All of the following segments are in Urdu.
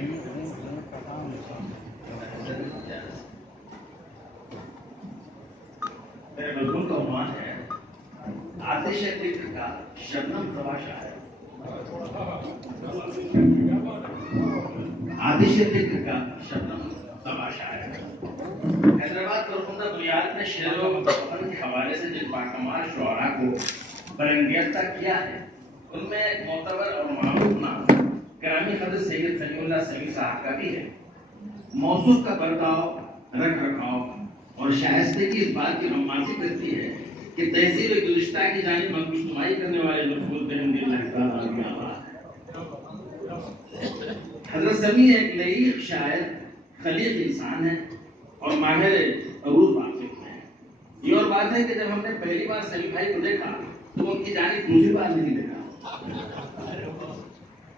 میرے مضمون کا عنوان ہے آتش فکر کا شبنم زدہ شاعر. آتش فکر کا شبنم زدہ شاعر. حیدرآباد پرخوندہ بنیاد نے شعر و فن کے حوالے سے جن باکمال شعراء کو برانگیختہ کیا ہے ان میں ایک معتبر اور معروف نام گرامی قدر سید سمیع اللہ سمیع صاحب کا بھی ہے. موصوف کا برتاؤ، رکھ رکھاؤ اور شائستگی اس بات کی نماسی کرتی ہے کہ تہذیب گزشتہ کی جانب منگوشنمائی کرنے والے نفوذ بہم دل لہتا حضرت سمیع ایک لئیق شاعر، خلیق انسان ہے اور ماہر عروض واقف ہے. یہ اور بات ہے کہ جب ہم نے پہلی بار سمیع بھائی کو دیکھا تو ان کی جانب دوسری بار نہیں دیکھا.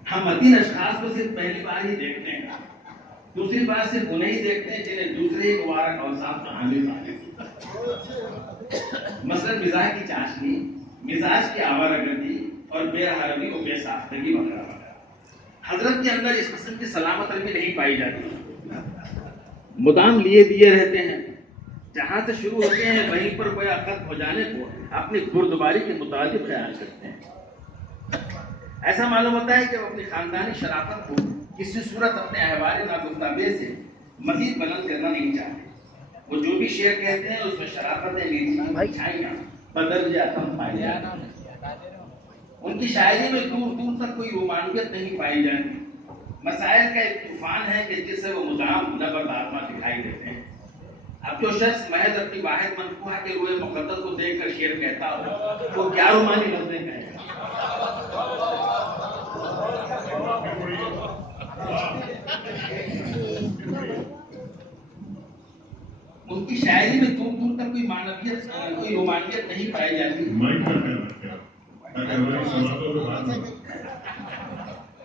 ہم متین اشخاص کو صرف پہلی بار ہی دیکھتے ہیں، دوسری بار صرف انہیں ہی دیکھتے ہیں جنہیں دوسرے ہی مبارک اوصاف کا حامل مانے. مثلا مزاح کی چاشنی، مزاج کی آوارہ گردی اور بے حرمی و بے ساختگی وغیرہ وغیرہ. حضرت کے اندر اس قسم کی سلامت رنگی نہیں پائی جاتی. مدام لیے دیے رہتے ہیں، جہاں سے شروع ہوتے ہیں وہیں پر گویا ختم ہو جانے کو اپنی گردباری کے مطابق خیال کرتے ہیں. ایسا معلوم ہوتا ہے کہ وہ اپنی خاندانی شرافت کو کسی صورت اپنے احوال ناگفتابے سے مزید بلند کرنا نہیں چاہتے. وہ جو بھی شعر کہتے ہیں اس میں شرافت نیچی چھائیاں بدرجہ کم پائی جاتی. ان کی شاعری میں دور دور تک کوئی رومانویت نہیں پائی جاتی. مسائل کا ایک طوفان ہے کہ جس سے وہ مدام نبرداتما دکھائی دیتے ہیں. اب جو شخص محض اپنی واحد منفوحہ کے روئے مقدس کو دیکھ کر شعر کہتا ہو وہ کیا رومانی لفظیں کہے گا. ان کی شاعری میں دور دور تک کوئی معنویت، کوئی رومانیت نہیں پائی جاتی.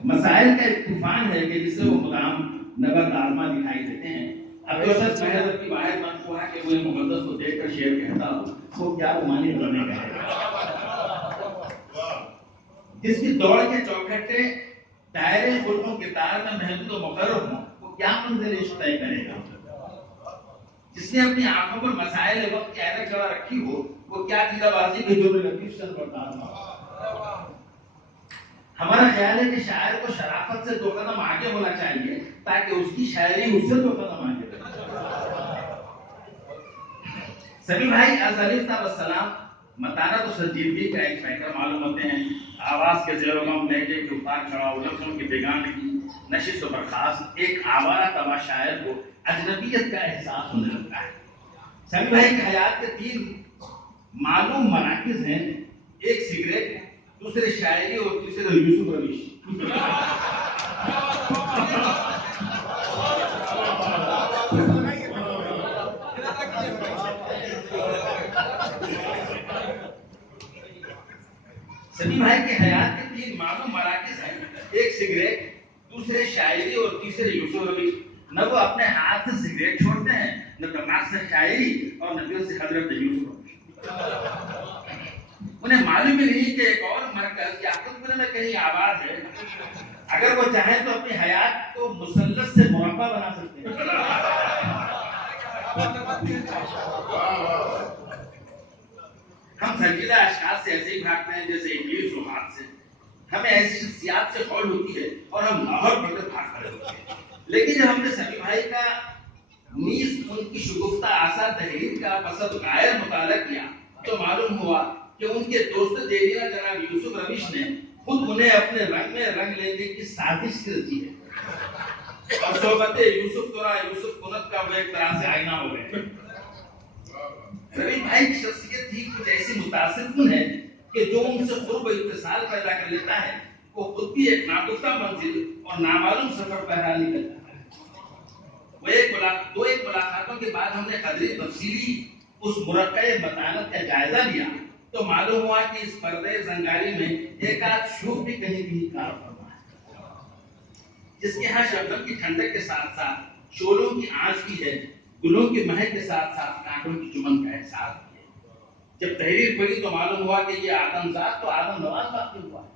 مسائل کا ایک طوفان ہے کہ جسے وہ مدام نبرداتما دکھائی دیتے ہیں. اب جو شخص محض اپنی واحد منفوحہ کے روئے مقدس کو دیکھ کر شعر کہتا ہو وہ کیا رومانی لفظیں کہے گا. جس کی دوڑ کے چوکھٹے دائرے خلقوں کے تار میں محدود و مقرر ہوں وہ کیا منزل عشق طے کرے گا. جس نے اپنی آنکھوں پر مسائل وقت کی اینک چڑھا رکھی ہو وہ کیا دیدہ بازی کے جو لطیف سے برداشت ہو. ہمارا خیال ہے کہ شاعر کو شرافت سے دو قدم آگے ہونا چاہیے تاکہ اس کی شاعری اس سے دو قدم آگے ہو. سمیع بھائی از الف تا والسلام متانت و سنجیدگی کا ایک پیکر معلوم ہوتے ہیں. آواز کے زیر و غم، لہجے کے اتار چڑھاؤ، لفظوں کی بیگانگی، نشست و برخاست ایک آوارہ طبع شاعر کو اجنبیت کا احساس ہونے لگتا ہے. سمیع بھائی کی حیات کے 3 معلوم مراکز ہیں، ایک سگریٹ، دوسرے شاعری اور تیسرے یوسف رویش. سمیع بھائی کی حیات کے 3 معلوم مراکز ہیں، ایک سگریٹ، دوسرے شاعری اور تیسرے یوسف رویش. نہ وہ اپنے ہاتھ سے سگریٹ چھوڑتے ہیں، نہ دماغ سے شاعری اور نہ دل سے حضرت یوسف رویش. انہیں معلوم ہی نہیں کہ ایک اور مرکز یاقوت میں کہیں آباد ہے. اگر وہ چاہیں تو اپنی حیات کو مثلث سے مربع بنا سکتے ہیں. ہم سنجیدہ اشخاص سے ایسے ہی بھاگتے ہیں جیسے ابلیس و ہاتھ سے. ہمیں ایسی شخصیات سے ہول ہوتی ہے اور ہم لاہور بھر بھاگ کھڑے ہوتے ہیں. لیکن جب ہم نے سمیع بھائی کا نیز ان کی شگفتہ آثار تحریر کا پسند غائر مطالعہ کیا تو معلوم ہوا کہ ان کے دوست دیوینا جناب یوسف رویش نے خود انہیں اپنے رنگ میں رنگ لینے کی سازش کی رچی ہے. اور صحبت یوسف تورا یوسف کنت کا وہ ایک طرح سے آئینہ ہو گئے. سمیع بھائی کی شخصیت ہی کچھ ایسی متاثر کن ہے کہ جو ان سے قرب و اتصال پیدا کر لیتا ہے وہ خود بھی ایک ناگفتہ منزل اور نامعلوم سفر پر راہ نکلتا ہے. دو ایک ملاقاتوں کے بعد ہم نے قدری تفصیلی اس مرکع متانت کا جائزہ لیا تو معلوم ہوا کہ اس پردے زنگاری میں ایک آدھ شوخ بھی کہیں بھی کار فرما ہے جس کے ہاں شبنم کی ٹھنڈک کے ساتھ ساتھ شولوں کی آنچ بھی ہے، گلوں کی مہک کے ساتھ ساتھ کانٹوں کی چمن کا احساس بھی ہے. جب تحریر پڑھی تو معلوم ہوا کہ یہ آدم ذات تو آدم نواز باقی ہوا ہے.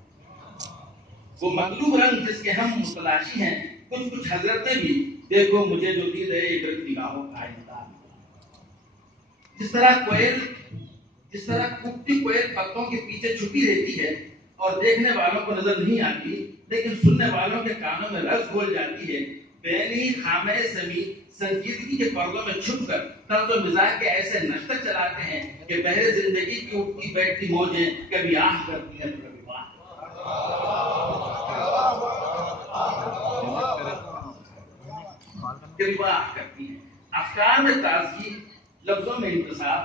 وہ مطلوب رنگ جس کے ہم متلاشی ہیں کچھ حضرت نے بھی دیکھو مجھے جو دل ہے عبرت نگاہوں کا انتظار، جس طرح کوکتی کوئل پتوں کے پیچھے چھپی رہتی ہے اور دیکھنے والوں کو نظر نہیں آتی لیکن سننے والوں کے کانوں میں رس گھول جاتی ہے، بینی خامہ سمی سنجیدگی کے پردوں میں چھپ کر طرز و مزاج کے ایسے نشتر چلاتے ہیں کہ بحر زندگی کی اٹھتی بیٹھتی موجیں کبھی آہ کرتی ہیں تو کبھی واہ، کبھی واہ کرتی ہیں۔ افکار میں تازگی، لفظوں میں انتصاب،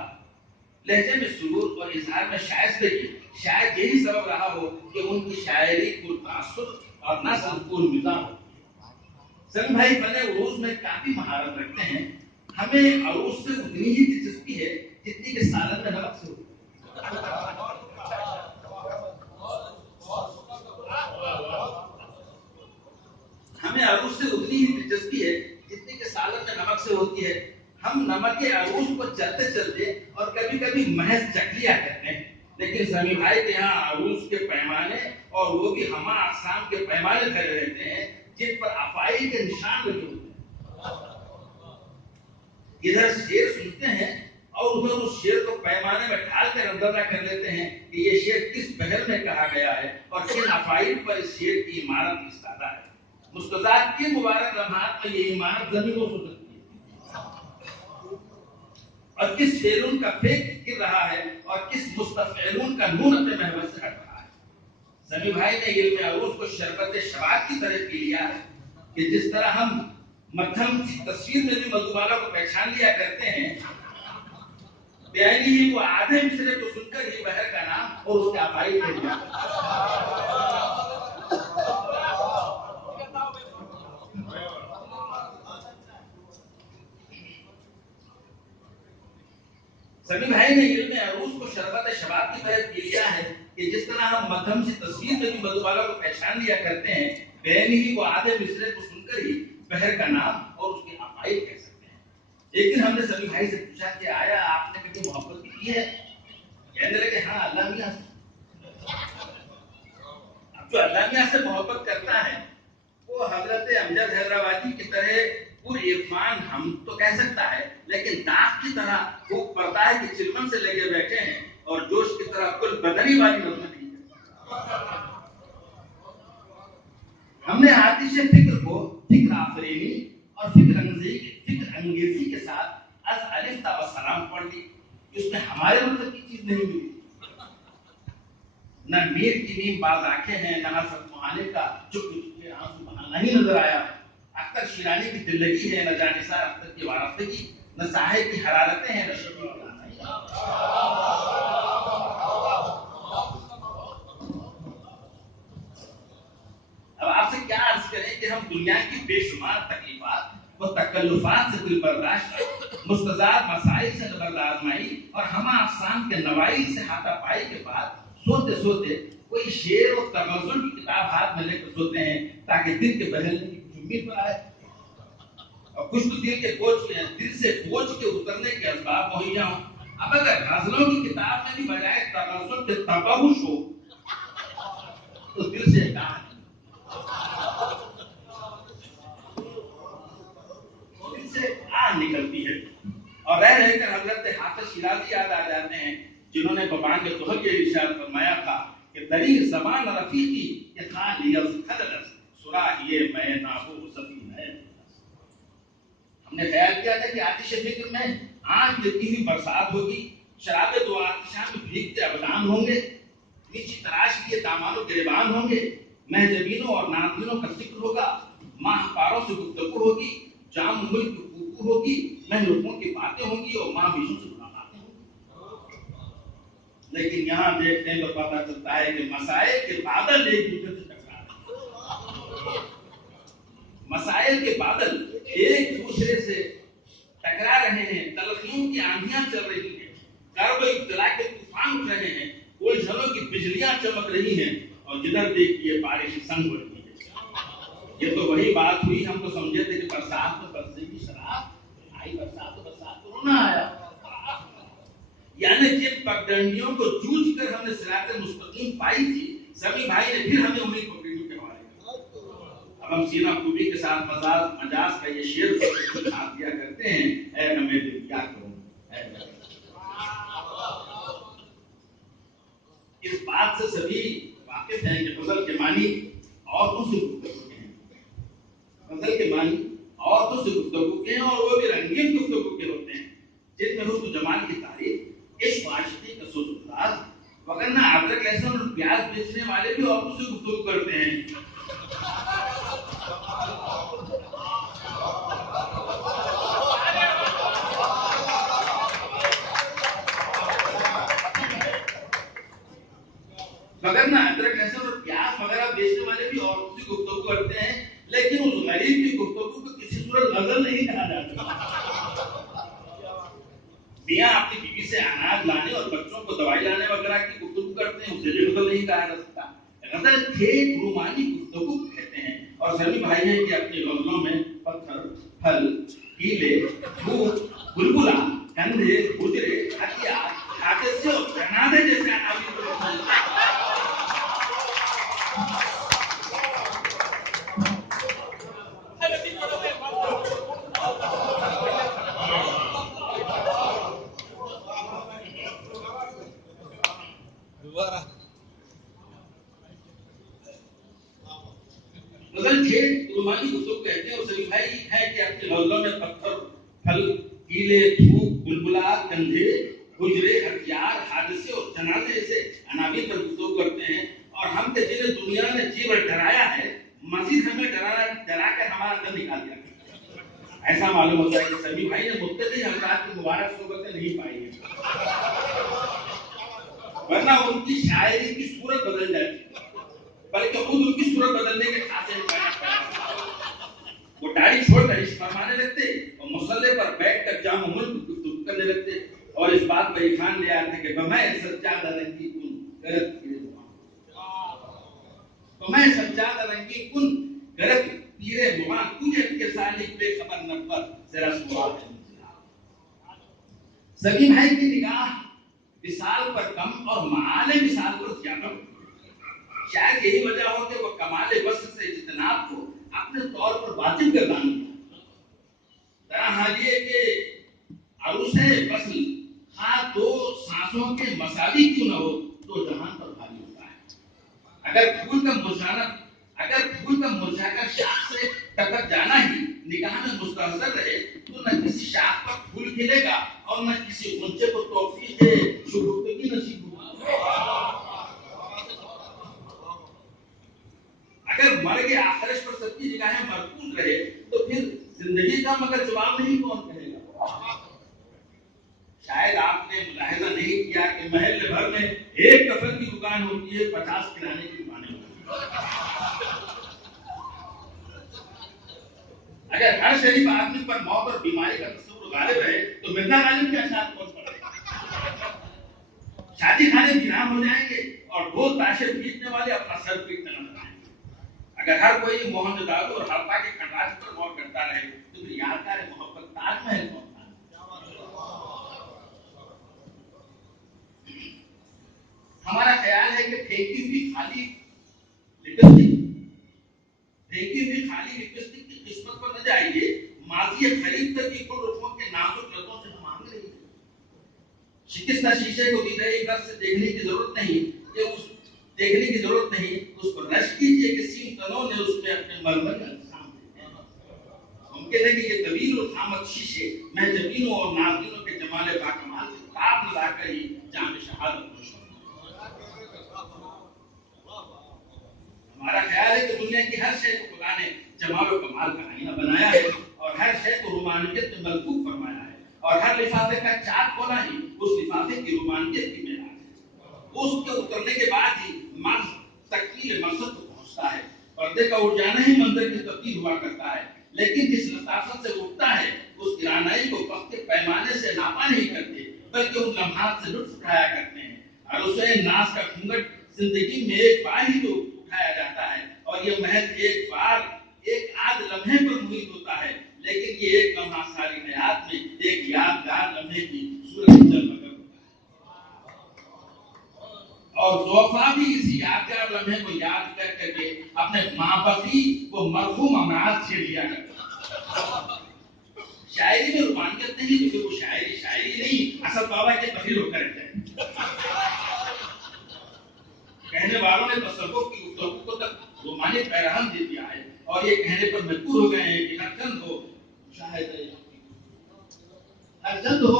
لہجے میں سرور اور اظہار میں شائستگی، شاید یہی سبب رہا ہو کہ ان کی شاعری پرتاثر اور نثر پرمزاح ہو۔ سلیم بھائی فن عروض میں کافی مہارت رکھتے ہیں، ہمیں عروض سے اتنی ہی دلچسپی ہے جتنی کہ سالن میں نمک سے ہوتی ہمیں عروض سے اتنی ہی دلچسپی ہے جتنی کہ سالن میں نمک سے ہوتی ہے۔ ہم نمک کے عروض کو چلتے چلتے اور کبھی کبھی محض چکھ لیا کرتے ہیں، لیکن سلیم بھائی کے یہاں عروض کے پیمانے اور وہ بھی ہمہ اقسام کے پیمانے کھڑے رہتے ہیں جن پر افعال کے نشان لگے ہوتے ہیں۔ ادھر شعر سنتے ہیں اور ادھر اس شعر کو پیمانے میں ڈھال کر اندازہ کر لیتے ہیں کہ یہ شعر کس بحر میں کہا گیا ہے اور کن افعال پر اس شعر کی عمارت ایستادہ ہے۔ مستضاد کے مبارک لمحات میں یہ عمارت زمین کو سکتی ہے اور کس فعلون کا فیک گر رہا ہے اور کس مستفعلون کا نون اپنے محور سے ہٹ رہا ہے۔ سلیم بھائی نے علم عروض کو شربت شباب کی طرح پی لیا ہے کہ جس طرح ہم مدھم کی تصویر میں بھی مدھوبالا کو پہچان لیا کرتے ہیں، بیانی ہی وہ آدھے مصرے کو سن کر ہی بحر کا نام اور اس کے افعال کہہ دیا۔ سلیم بھائی نے علم عروض کو شربت شباب کی طرح پی لیا ہے کہ جس طرح ہم مدھم سی تصویر میں بھی مدھوبالا کو پہچان لیا کرتے ہیں، بیانی ہی وہ آدھے مصرے کو سن کر ہی بحر کا نام اور اس کے افعال کہہ سکتے ہیں۔ ایک دن ہم نے سلیم بھائی سے پوچھا کہ آیا آپ نے کبھی محبت کی ہے؟ کہنے لگے ہاں اللہ میاں سے۔ اب جو اللہ میاں سے محبت کرتا ہے وہ حضرت امجد حیدرآبادی کی طرح پور عرفان ہم تو کہہ سکتا ہے، لیکن داغ کی طرح بھوک پڑتا ہے کہ چلمن سے لگے بیٹھے ہیں اور جوش کی طرح کل بدنی والی نظم نہیں ہے۔ ہم نے آتش فکر کو فکر آفرینی اور فکر انگیزی کے ساتھ از الف تا سلام پڑھ لی، اس میں ہمارے مطلب کی چیز نہیں ملی۔ نہ میر کی نیم باز آنکھیں ہیں، نہ حسرت مہانے کا چپ چپے آنسو بہانا ہی نظر آیا۔ اختر شیرانی کی دل لگی ہے، نہ جانثار اختر کی وارفتگی، نہ صاحب کی حرارتیں ہیں، نہ شبیہ کی آسائش۔ اب آپ سے کیا عرض کریں کہ ہم دنیا کی بے شمار تکلیفات و تکلفات سے دل برداشت، مستضاد مسائل سے نبرد آزمائی اور ہمہ اقسام کے نوائل سے ہاتھا پائی کے بعد سوتے سوتے کوئی شعر و تغزل کی کتاب ہاتھ میں لے کر سوتے ہیں تاکہ دل کے بہلنے کی کچھ امید پر آئے اور کچھ تو دل سے بوجھ کے اترنے کے اسباب مہیا ہوں۔ اب اگر غزلوں کی کتاب میں بھی بجائے تغزل کے تباہش ہو تو دل سے کہاں دل سے آہ نکلتی ہے اور رہ رہ کر حضرت حافظ شیرازی یاد آ جاتے ہیں جنہوں نے ببانگ دوہل یہ ارشاد فرمایا تھا کہ دریغ زمان رفیقی کہ خالی از خللس سراہیے میں نابو سفین ہے۔ ہم نے خیال کیا تھا کہ آتش فکر میں آنکھ جتنی بھی برسات ہوگی، شراب دو آتشاں میں بھیگتے ابدان ہوں گے، نیچی تراش کیے دامان و گریبان ہوں گے، محجبینوں اور ناظرینوں کا ذکر ہوگا، ماہ پاروں سے گفتگو ہوگی، جام ملک کی خوبو ہوگی، محلوقوں کی باتیں ہوں گی اور ماں بیشوں سے ملاقاتیں ہوں گی۔ لیکن یہاں دیکھتے ہیں تو پتہ چلتا ہے کہ مسائل کے بادل ایک دوسرے سے ٹکرا رہے ہیں، مسائل کے بادل ایک دوسرے سے ٹکرا رہے ہیں، تلخیوں کی آندھیاں چل رہی ہیں، کرب ابتلا کے طوفان اٹھ رہے ہیں، الجھنوں کی بجلیاں چمک رہی ہیں اور جدھر دیکھیے بارش سنگ بڑھ رہی ہے۔ یہ تو وہی بات ہوئی، ہم تو سمجھے تھے کہ برسات تو برسے گی شراب، آئی برسات تو برسات کورونا آیا۔ یعنی جن پگڈنڈیوں کو جوجھ کر ہم نے صراط مستقیم پائی تھی، سمی بھائی نے پھر ہمیں انہیں پگڈنڈیوں کے حوالے کیا۔ ہم سینہ خوبی کے ساتھ مجاز کا یہ شعر ساتھ دیا کرتے ہیں، اے غمِ دل کیا کروں۔ اس بات سے سبھی واقف ہیں کہ غزل کے معنی عورتوں سے گفتگو کے ہیں، غزل کے معنی عورتوں سے گفتگو کے ہیں، اور وہ بھی رنگین گفتگو کے ہوتے ہیں جن میں حسن و جمال کی تعریف، عشق و عاشقی کا سوز و ساز، وگرنہ ادرک لہسن اور پیاز بیچنے والے بھی عورتوں سے گفتگو کرتے ہیں۔ وگرنہ ادرک لہسن اور پیاز وغیرہ بیچنے والے بھی عورتوں سے گفتگو کرتے ہیں، لیکن اس غریب کی گفتگو کو کسی صورت غزل نہیں کہا جاتا۔ میاں اپنی بیوی سے اناج لانے اور بچوں کو دوائی لانے وغیرہ کی گفتگو کرتے ہیں، اسے بھی غزل نہیں کہا جا سکتا۔ غزل ٹھیک رومانی گفتگو کہتے ہیں، اور سبھی بھائی ہیں کہ اپنی غزلوں میں پتھر، پھل، کیلے، دھوپ، بلبلا، کندھے، گجرے، ہتھیار، حادثے اور جنازے جیسے عناوین پر غزل ٹھیک رومانی گفتگو کہتے ہیں، اور سبھی بھائی ہیں کہ اپنی غزلوں میں پتھر، پھل، کیلے، دھوپ، بلبلا، کندھے، گجرے، ہتھیار، حادثے اور جنازے جیسے عناوین پر گفتگو کرتے ہیں، اور ہم کہ جنہیں دنیا نے جی بھر ڈرایا ہے، مزید ہمیں ڈرا کر ہمارا دل نکال دیا۔ ایسا معلوم ہوتا ہے کہ سبھی بھائی نے متقی حضرات کی مبارک صحبتیں نہیں پائی ہیں، ورنہ ان کی شاعری کی صورت بدل جاتی ہے، بلکہ خود ان کی صورت بدلنے کے خاصے وہ داڑھی چھوڑ کر عشق فرمانے لگتے اور مسلح پر بیٹھ کر جام و ملک گفتگو کرنے لگتے، اور اس بات پر ایمان لے آتے کہ میں سجادہ رنگی کن کرت پیرے میں سجادہ رنگی کن کرت پیرے مغاں تجھے کے سالک بے خبر نفر ذرا سوال ہے۔ سبھی بھائی کی نگاہ مثال پر کم اور معال مثال پر زیادہ ہوتی ہے، شاید یہی وجہ ہو کہ وہ کمال وصف سے اجتناب کو اپنے طور پر واجب گردان دیا۔ طرح حال یہ کہ عروس فصل ہاں دو سانسوں کے مساوی کیوں نہ ہو تو جہان پر بھاری ہوتا ہے۔ اگر پھول کا مرجھا کر شاخ سے ٹکر جانا ہی نگاہ میں مستحضر رہے تو نہ کسی شاخ پر پھول کھلے گا اور نہ کسی غنچے کو توفیق شگفتگی نصیب ہوگی۔ اگر مرگ آخرش پر سب کی نگاہیں مرکوز رہے تو پھر زندگی کا مگر جواب نہیں کون کہے گا۔ شاید آپ نے ملاحظہ نہیں کیا کہ محلے بھر میں ایک کفن کی دکان ہوتی ہے، 50 کرانے کی دکانیں ہوتی ہیں۔ اگر ہر شریف آدمی پر موت اور بیماری کا تصور غالب رہے تو مرزا غالب کے اشعار کون پڑھے گا؟ شادی خانے ویران ہو جائیں گے اور ڈھول تاشے پیٹنے والے اپنا سر پیٹنے لگ جائیں گے۔ اگر ہر کوئی موہن دارو اور ہرپا کے کھنڈرات پر غور کرتا رہے تو پھر یادگار محبت تاج محل کون تھا؟ ہمارا خیال ہے کہ پھینکی ہوئی خالی لپسٹک کی قسمت پر نہ جائیے، ماضی خرید کر کی گل رخوں کے نازک لبوں سے مانگ رہی ہے۔ شکستہ شیشے کو دیدہ عبرت سے دیکھنے کی ضرورت نہیں، اس پر رش کیجیے کہ سیم تنوں نے اس میں اپنے مرمر اجسام دیکھے ہیں۔ ممکن ہے کہ یہ طویل اور خامت شیشے محجبینوں اور ناظرینوں کے جمال باکمال سے تاب لگا کر ہی جام شہادت نوش ہوں۔ ہمارا خیال ہے کہ دنیا کی ہر شے کو خدا نے جمال و کمال کا آئینہ بنایا ہے، اور ہر شے کو رومانیت میں ملفوف فرمایا ہے، اور ہر لفافے کا چاک ہونا ہی اس لفافے کی رومانیت کی معیار ہے۔ اس کے اترنے کے بعد ہی مغز تکمیل مقصد کو پہنچتا ہے۔ پردے کا اٹھ جانا ہی منظر کی تبدیل ہوا کرتا ہے، لیکن جس لطافت سے اٹھتا ہے اس گرانائی کو وقت کے پیمانے سے ناپا نہیں کرتے، بلکہ ان لمحات سے لطف اٹھایا کرتے ہیں۔ عروس ناز کا گھونگھٹ زندگی میں ایک بار ہی تو اٹھایا جاتا ہے، اور یہ محض ایک آدھ لمحے پر محیط ہوتا ہے، لیکن یہ ایک لمحہ ساری حیات میں ایک یادگار لمحے کی صورت جلوہ ہوتا ہے، اور ضعفاء بھی اسی یادگار لمحے کو یاد کر کر کے اپنے ماں بقی وہ مرحوم امراض چھیڑ لیا کرتا. شاعری میں رومانچت نہیں کیونکہ وہ شاعری نہیں اصل بابا کے بخیل ہو کر رہتے ہیں. کہنے والوں نے تصوف کی گفتگو کو تک رومانی پیرہن دے دیا ہے اور یہ کہنے پر مجبور ہو گئے ہیں کہ ہر چند ہو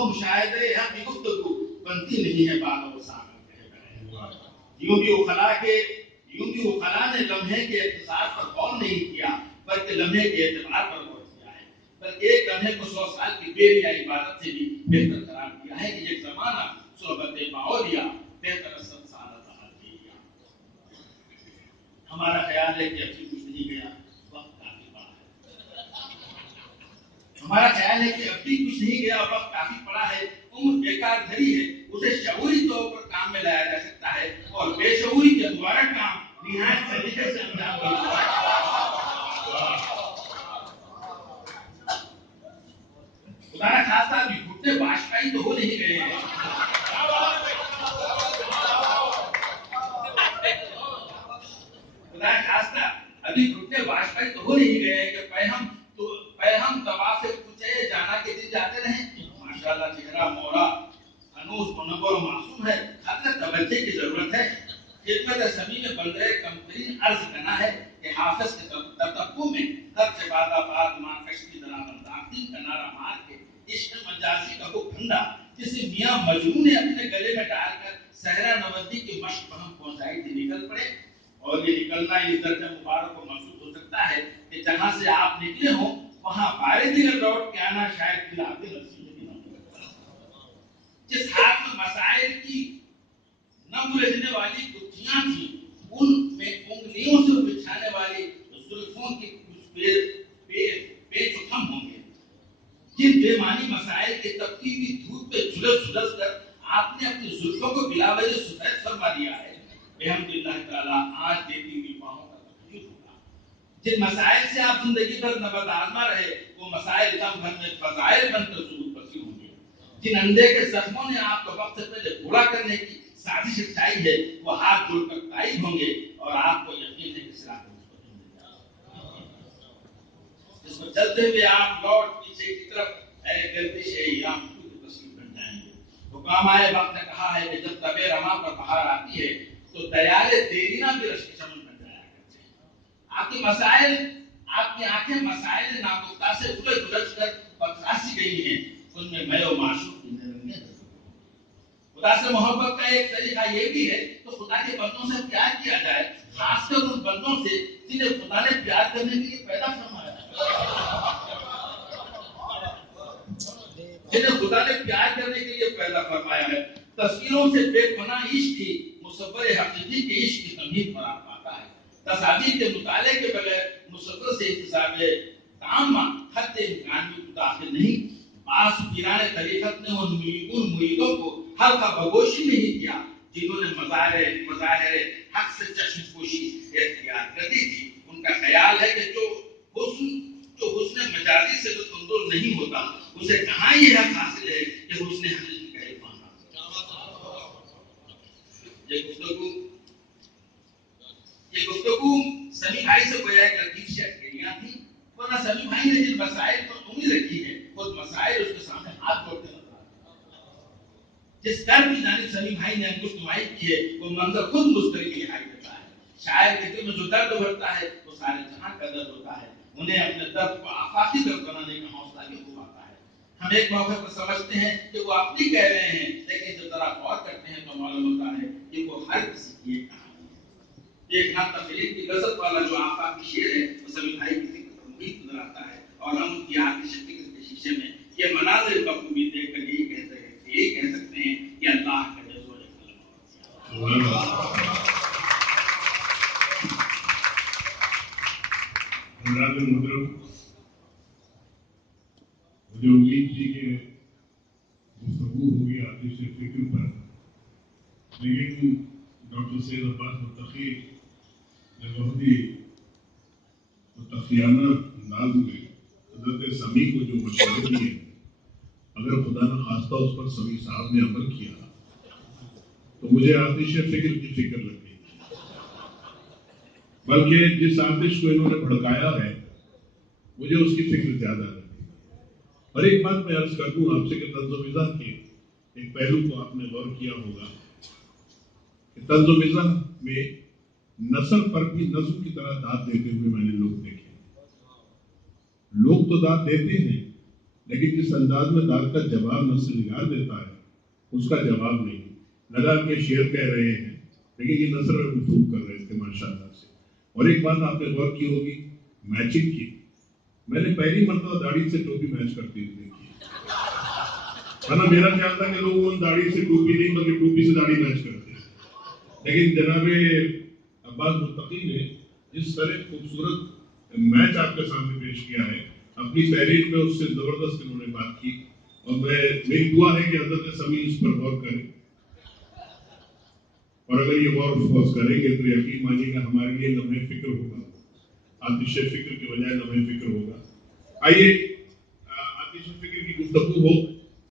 مشاہدے حق کی گفتگو بنتی نہیں ہے بات اور سامنے. یوں بھی وہ خلا نے لمحے کے اختصار پر غور نہیں کیا بلکہ لمحے کے اعتبار پر غور کیا ہے. بلکہ ایک لمحے کو 100 سال کی بیر یا عبادت سے بھی بہتر قرار دیا ہے کہ ایک زمانہ صحبت باولیا بہتر سعادت حال کیا. ہمارا خیال ہے کہ ابھی کچھ نہیں گیا، وقت کافی پڑا ہے. ہمارا خیال ہے کہ ابھی کچھ نہیں گیا، وقت کافی پڑا ہے. عمر بیکار دھری ہے، اسے شعوری طور پر کام میں لایا جا سکتا ہے اور بے شعوری کے دوبارہ کام نہایت سلیقے سے انجام دیا جا سکتا ہے. خدا نہ خاصہ ابھی گھٹنے واشکائی تو ہو نہیں گئے ہیں. خدا نہ خاصہ ابھی گھٹنے واشکائی تو ہو نہیں گئے ہیں کہ پیہم دوا سے پوچھے جانا کے دن جاتے رہیں. ماشاءاللہ چہرہ مورا انوس منور و معصوم ہے. حضرت توجہ کی ضرورت ہے. خدمت سمی میں بندرے کمترین عرض کرنا ہے کہ حافظ کے تطبع میں خرچ بادہ باد ماں کشتی درا بنداختی کا نعرہ مار کے عشق مجازی کا وہ پھنڈا جسے میاں مجنون نے اپنے گلے میں ڈال کر صحرا نوردی کی مشق ہم پہنچائی تھی نکل پڑے. اور یہ نکلنا اس درجہ مبارک کو محسوس ہو سکتا ہے کہ جہاں سے آپ نکلے ہوں وہاں بارے دیگر لوٹ کے آنا شاید پھر آپ کے نصیب میں بھی نہ ہو. جس ہاتھ میں مسائل کی نہ الجھنے والی گتھیاں تھیں ان میں انگلیوں سے بچھانے والی زلفوں کی کچھ پیچ ختم ہوں گے. جن بے معنی مسائل کے تبتی کی دھوپ پہ جھلس کر آپ نے اپنی زلفوں کو بلا وجہ سفید فرما دیا ہے. الحمدللہ تعالیٰ آج دیتی ہوئی باہوں کا تکلیف ہوگا. جن مسائل سے آپ زندگی بھر نبرد آزما رہے وہ مسائل دم بھر میں فضائل بن کر ضرور پذیر ہوں گے. جن اندھے کے زخموں نے آپ کو وقت سے پہلے بوڑھا کرنے کی سازش اٹھائی ہے وہ ہاتھ جوڑ کر تائب ہوں گے اور آپ کو یقین ہے کہ صراط مستقیم مل جائے گا. جس پر چلتے ہوئے آپ لوٹ پیچھے کی طرف اے گردش ایام کی تصویر بن جائیں گے. حکام آئے وقت نے کہا ہے کہ جب طبع رما پر بہار آتی ہے تو دیار دیرینہ بھی رشک چمن بن جایا کرتے ہیں. آپ کی آنکھیں مسائل ناگفتہ سے الجھ کر پتراسی گئی ہیں. ان میں میں و معشوق کی نرمیت. خدا سے محبت کا ایک طریقہ یہ بھی ہے تو خدا کے بندوں سے پیار کیا جائے، خاص کر ان بندوں سے جنہیں خدا نے پیار کرنے کے لیے پیدا فرمایا ہے. جنہیں خدا نے پیار کرنے کے لیے پیدا فرمایا ہے. تصویروں سے بے پناہ عشق کی مصور حقیقی کے عشق کی تمہید پر آپ پاتا ہے. تصاویر کے مطالعے کے بغیر مصور سے انتصاب تامہ خط امکان میں داخل نہیں. بعض پیران طریقت نے ان مریدوں کو حلقہ بگوشی نہیں کیا جنہوں نے مظاہر حق سے چشم پوشی اختیار کر دی تھی. ان کا خیال ہے کہ جو حسن مجازی سے لطف اندوز نہیں ہوتا اسے کہاں یہ حق حاصل ہے کہ حسن حقیقی کا عرفان حاصل. یہ گفتگو سمی بھائی سے گویا ایک لطیف سی اٹکیریاں تھی. ورنہ سمی بھائی نے جن مسائل پر انگلی رکھی ہے خود مسائل اس کے سامنے ہاتھ جوڑتے نظر آتے ہیں. جس در کی جانب سمی بھائی نے انگشت نمائی کی ہے وہ منظر خود مستری کی دکھائی دیتا ہے. شاعر کے دل میں جو درد ابھرتا ہے وہ سارے جہاں کا درد ہوتا ہے. انہیں اپنے درد کو آفاقی درد بنانے کا حوصلہ بھی خوب آتا ہے. ہم ایک موقع پر سمجھتے ہیں کہ وہ اپنی کہہ رہے ہیں لیکن جب ذرا غور کرتے ہیں تو معلوم ہوتا ہے کہ وہ ہر کسی کی ایک کہانی ہے. ایک نام تفریح کی لذت والا جو آفاقی شعر ہے وہ سمی بھائی کی فکر پر محیط نظر آتا ہے اور ہم کی آتش فکر کے شیشے میں یہ مناظر بخوبی دیکھ کر یہی کہہ سکتے ہیں کہ اللہ کا جزو مجھے امید تھی کہ گفتگو ہوگی آتش فکر پر، لیکن ڈاکٹر سید عباس متقی نے بہت ہی متقیانہ انداز میں حضرت سمی کو جو مشورے دیے اگر خدا نہ خواستہ اس پر سمی صاحب نے عمل کیا تو مجھے آتش فکر کی فکر لگ گئی. بلکہ جس آتش کو انہوں نے بھڑکایا ہے مجھے اس کی فکر زیادہ ہے. اور ایک بات میں عرض کر دوں آپ سے کہ طنز و مزاح کے ایک پہلو کو آپ نے غور کیا ہوگا کہ طنز و مزاح میں نثر پر بھی نظم کی طرح داد دیتے ہوئے میں نے لوگ دیکھے. لوگ تو داد دیتے ہیں لیکن جس انداز میں داد کا جواب نثر نگار دیتا ہے اس کا جواب نہیں. لگا کہ شعر کہہ رہے ہیں لیکن یہ نثر میں گفتگو کر رہے تھے ماشاء اللہ سے. اور ایک بات آپ نے غور کی ہوگی میچنگ کی. میں نے پہلی مرتبہ داڑھی سے ٹوپی میچ کرتی ہوئی دیکھی. ورنہ میرا خیال تھا کہ لوگ داڑھی سے ٹوپی نہیں بلکہ ٹوپی سے داڑھی میچ کرتے ہیں. لیکن جناب عباس متقی نے جس طرح خوبصورت میچ آپ کے سامنے پیش کیا ہے اپنی تحریر میں اس سے زبردست انہوں نے بات کی. اور میری دعا ہے کہ حضرت سمیع اس پر غور کریں اور اگر یہ غور فوز کریں گے تو یقین مانیے گا ہمارے لیے لمحے فکر ہوگا. آتش فکر کے بجائے لمحے فکر ہوگا. آئیے آتش فکر کی گفتگو ہو